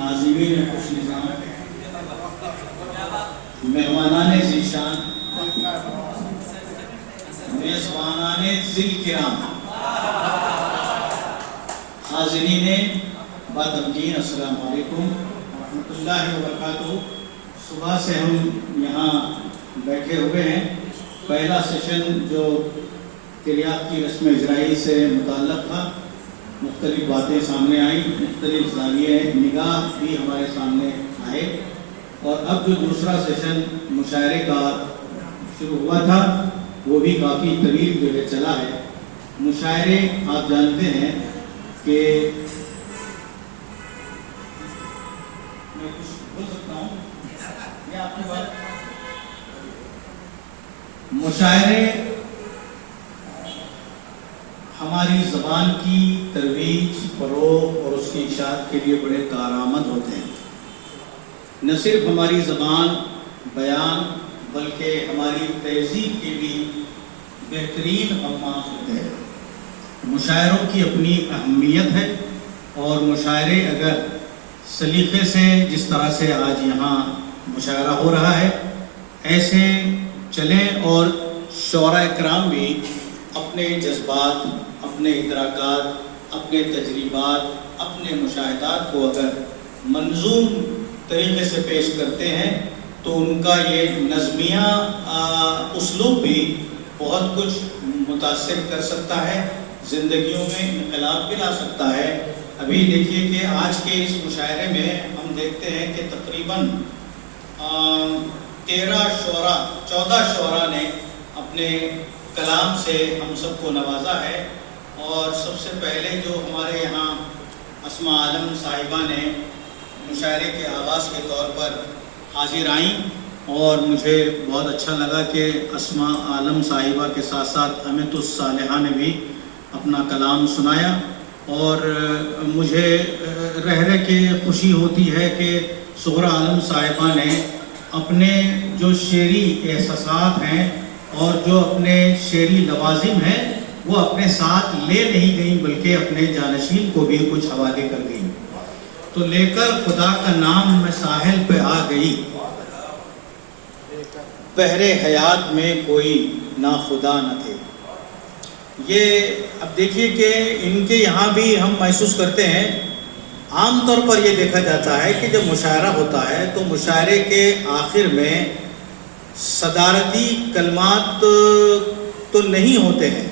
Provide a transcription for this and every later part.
ناظرین خوش نظام، مہمانان ذیشان، میزبانان ذیل کرام، حاضرین باتمکین، السلام علیکم ورحمۃ اللہ وبرکاتہ۔ صبح سے ہم یہاں بیٹھے ہوئے ہیں۔ پہلا سیشن جو تریاق کی رسم اجرائی سے متعلق تھا، مختلف باتیں سامنے آئیں، مختلف زاویے نگاہ بھی ہمارے سامنے آئے، اور اب جو دوسرا سیشن مشاعرے کا شروع ہوا تھا وہ بھی کافی طویل جو ہے چلا ہے۔ مشاعرے آپ جانتے ہیں کہ میں کچھ بول سکتا ہوں یا آپ کی بات؟ مشاعرے ہماری زبان کی ترویج، فروغ اور اس کی اشاعت کے لیے بڑے کارآمد ہوتے ہیں۔ نہ صرف ہماری زبان، بیان، بلکہ ہماری تہذیب کے بھی بہترین ہمراہ ہوتے ہیں۔ مشاعروں کی اپنی اہمیت ہے، اور مشاعرے اگر سلیقے سے، جس طرح سے آج یہاں مشاعرہ ہو رہا ہے، ایسے چلیں اور شعراء کرام بھی اپنے جذبات، اپنے ادراکات، اپنے تجربات، اپنے مشاہدات کو اگر منظوم طریقے سے پیش کرتے ہیں تو ان کا یہ نظمیہ اسلوب بھی بہت کچھ متاثر کر سکتا ہے، زندگیوں میں انقلاب بھی لا سکتا ہے۔ ابھی دیکھیے کہ آج کے اس مشاعرے میں ہم دیکھتے ہیں کہ تقریباً 14 شعراء نے اپنے کلام سے ہم سب کو نوازا ہے، اور سب سے پہلے جو ہمارے یہاں اسماء عالم صاحبہ نے مشاعرے کے آغاز کے طور پر حاضر آئیں، اور مجھے بہت اچھا لگا کہ اسماء عالم صاحبہ کے ساتھ ساتھ امت الصالحہ نے بھی اپنا کلام سنایا، اور مجھے رہ کے خوشی ہوتی ہے کہ صغرا عالم صاحبہ نے اپنے جو شعری احساسات ہیں اور جو اپنے شعری لوازم ہیں وہ اپنے ساتھ لے نہیں گئیں، بلکہ اپنے جانشین کو بھی کچھ حوالے کر گئیں۔ تو لے کر خدا کا نام میں ساحل پہ آ گئی، بحر حیات میں کوئی ناخدا نہ تھے۔ یہ اب دیکھیے کہ ان کے یہاں بھی ہم محسوس کرتے ہیں، عام طور پر یہ دیکھا جاتا ہے کہ جب مشاعرہ ہوتا ہے تو مشاعرے کے آخر میں صدارتی کلمات تو نہیں ہوتے ہیں،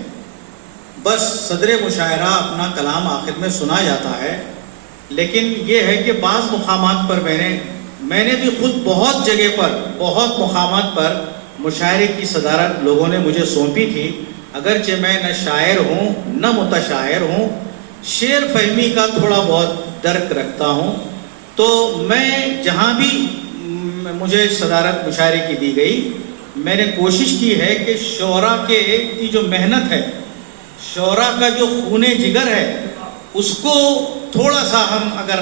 بس صدر مشاعرہ اپنا کلام آخر میں سنا جاتا ہے۔ لیکن یہ ہے کہ بعض مقامات پر میں نے بھی خود بہت جگہ پر، بہت مقامات پر مشاعرے کی صدارت لوگوں نے مجھے سونپی تھی، اگرچہ میں نہ شاعر ہوں نہ متشاعر ہوں، شعر فہمی کا تھوڑا بہت درک رکھتا ہوں، تو میں جہاں بھی مجھے صدارت مشاعرے کی دی گئی، میں نے کوشش کی ہے کہ شعراء کی جو محنت ہے، شعراء کا جو خون جگر ہے، اس کو تھوڑا سا ہم اگر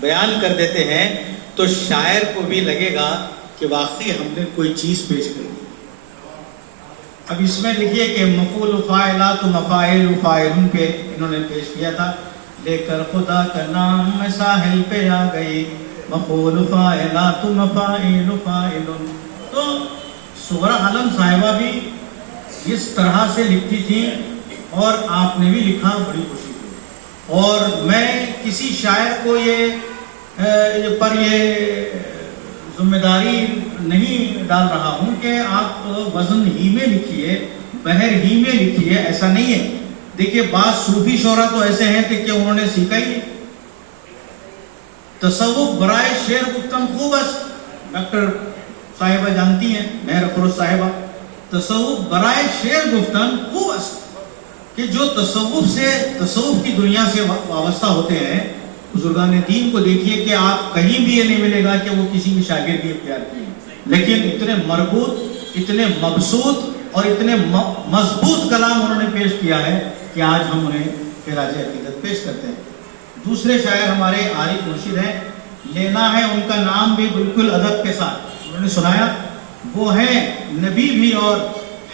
بیان کر دیتے ہیں تو شاعر کو بھی لگے گا کہ واقعی ہم نے کوئی چیز پیش کر دی۔ اب اس میں لکھیے کہ مفعول فاعلات و مفاعل فاعلون پہ انہوں نے پیش کیا تھا، لے کر خدا کا نام میں ساحل پہ آ گئی، مفعول فاعلات و مفاعل فاعلون۔ تو صغرا عالم صاحبہ بھی اس طرح سے لکھتی تھی، اور آپ نے بھی لکھا، بڑی خوشی ہوئی۔ اور میں کسی شاعر کو یہ ذمہ داری نہیں ڈال رہا ہوں کہ آپ وزن ہی میں لکھیے، بحر ہی میں لکھیے، ایسا نہیں ہے۔ دیکھیے بعض صوفی شعراء تو ایسے ہیں کہ انہوں نے سیکھا ہی تصوف برائے شعر گفتن خوب است، ڈاکٹر صاحبہ جانتی ہیں، مہر افروز صاحبہ، تصوف برائے شعر گفتن خوب است، کہ جو تصوف کی دنیا سے وابستہ ہوتے ہیں، بزرگان دین کو دیکھیے کہ آپ کہیں بھی یہ نہیں ملے گا کہ وہ کسی کی شاگردی اختیار کی، لیکن اتنے مربوط، اتنے مبسوط اور اتنے مضبوط کلام انہوں نے پیش کیا ہے کہ آج ہم انہیں خراج عقیدت پیش کرتے ہیں۔ دوسرے شاعر ہمارے عارف مرشد ہیں، لینا ہے ان کا نام بھی بالکل ادب کے ساتھ، انہوں نے سنایا، وہ ہیں نبی بھی اور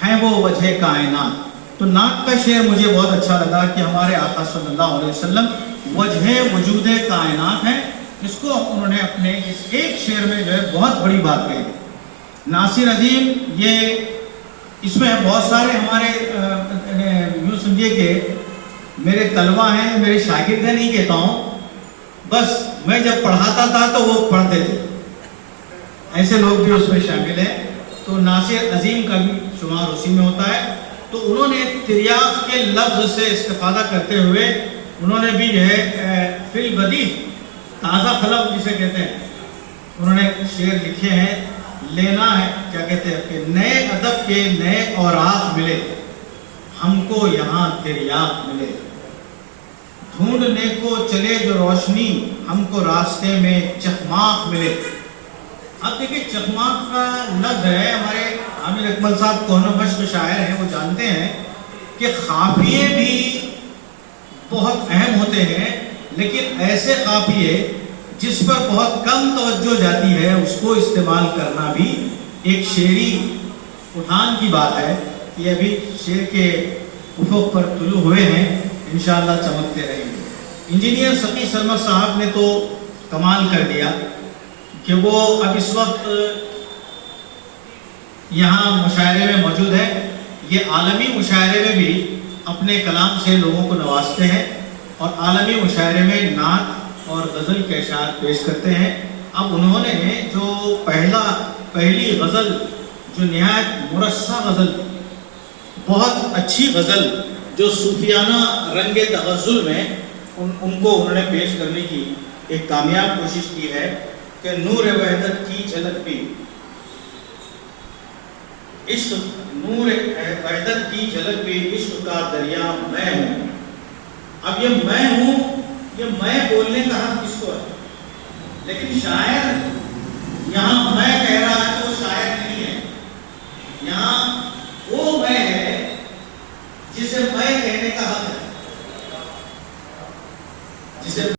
ہیں وہ وجہ کائنات۔ تو نعت کا شعر مجھے بہت اچھا لگا کہ ہمارے آقا صلی اللہ علیہ وسلم وجہ وجود کائنات ہیں، اس کو انہوں نے اپنے اس ایک شعر میں جو ہے بہت بڑی بات کہی. ناصر عظیم یہ اس میں بہت سارے ہمارے یوں سمجھیے کہ میرے طلبہ ہیں، میرے شاگرد ہیں نہیں کہتا ہوں، بس میں جب پڑھاتا تھا تو وہ پڑھتے تھے، ایسے لوگ بھی اس میں شامل ہیں. تو ناصر عظیم کا بھی شمار اسی میں ہوتا ہے. تو انہوں نے تریاق کے لفظ سے استفادہ کرتے ہوئے انہوں نے بھی جو ہے فی البدیع تازہ خلق جسے کہتے ہیں، انہوں نے شعر لکھے ہیں. لینا ہے کیا کہتے ہیں کہ نئے ادب کے نئے اوراق ملے، ہم کو یہاں تریاق ملے، ڈھونڈنے کو چلے جو روشنی، ہم کو راستے میں چکماق ملے. اب دیکھیں چکماق کا لفظ ہے، ہمارے عامر اکمل صاحب کون مشق شاعر ہیں، وہ جانتے ہیں کہ قافیے بھی بہت اہم ہوتے ہیں، لیکن ایسے قافیے جس پر بہت کم توجہ جاتی ہے اس کو استعمال کرنا بھی ایک شعری اٹھان کی بات ہے. یہ ابھی شعر کے افق پر طلوع ہوئے ہیں، انشاءاللہ چمکتے رہیں گے. انجینئر سقی سرمد صاحب نے تو کمال کر دیا کہ وہ اب اس وقت یہاں مشاعرے میں موجود ہے. یہ عالمی مشاعرے میں بھی اپنے کلام سے لوگوں کو نوازتے ہیں اور عالمی مشاعرے میں نعت اور غزل کے اشعار پیش کرتے ہیں. اب انہوں نے جو پہلی غزل جو نہایت مرصع غزل، بہت اچھی غزل جو صوفیانہ رنگ تغزل میں ان کو انہوں نے پیش کرنے کی ایک کامیاب کوشش کی ہے کہ نور وحدت کی جھلک بھی عشق، نور وحدت کی جھلک بھی عشق کا دریا میں ہوں. اب یہ میں ہوں، یہ میں بولنے کا حق کس کو ہے؟ لیکن شاعر یہاں میں کہہ رہا ہے تو وہ شاعر نہیں ہے، یہاں وہ میں ہے جسے میں کہنے کا حق ہے.